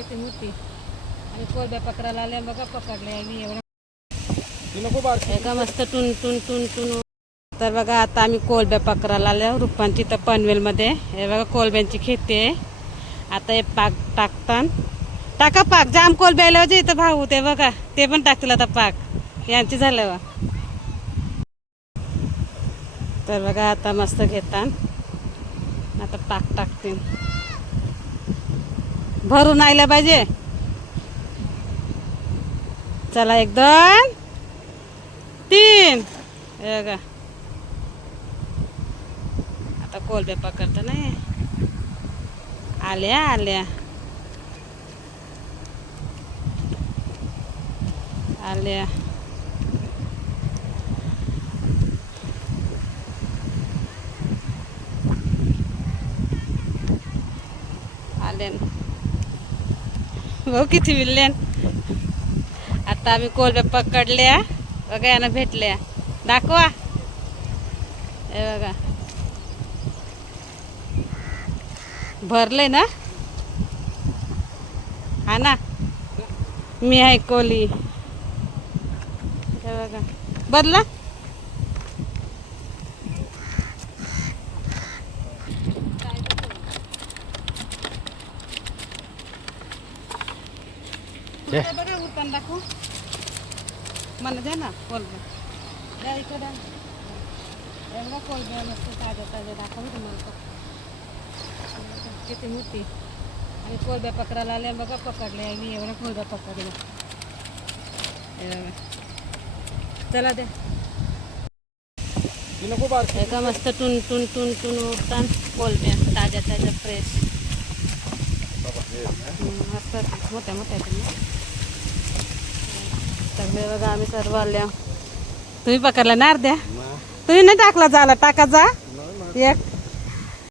मोठी आणि कोलब्या पकडायला आल्या. बघा पकडले मी एवढं. एका मस्त टुन टुन टुन टुन. तर बघा आता आम्ही कोलब्या पकडायला आल्या रुपांची तर पनवेलमध्ये. हे बघा कोलब्यांची खेती आहे. आता हे पाक टाकतात टाका पाक. जाम कोलब्या आल्यावर इथं भाऊ. ते बघा ते पण टाकतील आता पाक. यांची झाल्यावर तर बघा आता मस्त घेतात आता पाक टाकतील. भरून आयला पाहिजे. चला एक दोन तीन. हे आता कोलबे पकडत नाही. आल्या आल्या. आल्या. आल्या. भाऊ किती विल्ल्यान आता आम्ही कोलब्या पकडल्या. बघा यानं भेटल्या. दाखवा. हे बघा. भरले ना? हा ना? मी आहे कोली. हे बघा. बदला? ते बघा उरताना दाखवू. मला द्या ना कोलबे द्या इकडे. द्या एवढा कोलबे मस्त ताजे ताजे दाखवू तुम्हाला. किती मोठी. आणि कोलब्या पकडायला आल्या बघा पकडले. मी एवढा कोलब्या पकडला. चला द्या एका मस्त टुन टुन टुन टुन उठतात कोलब्या ताज्या ताज्या फ्रेश असतात मोठ्या मोठ्या आहेत बघा आम्ही सर्व आल्या. तुम्ही पकडला ना अर्ध्या? तुम्ही नाही टाकला झाला टाका जा. एक.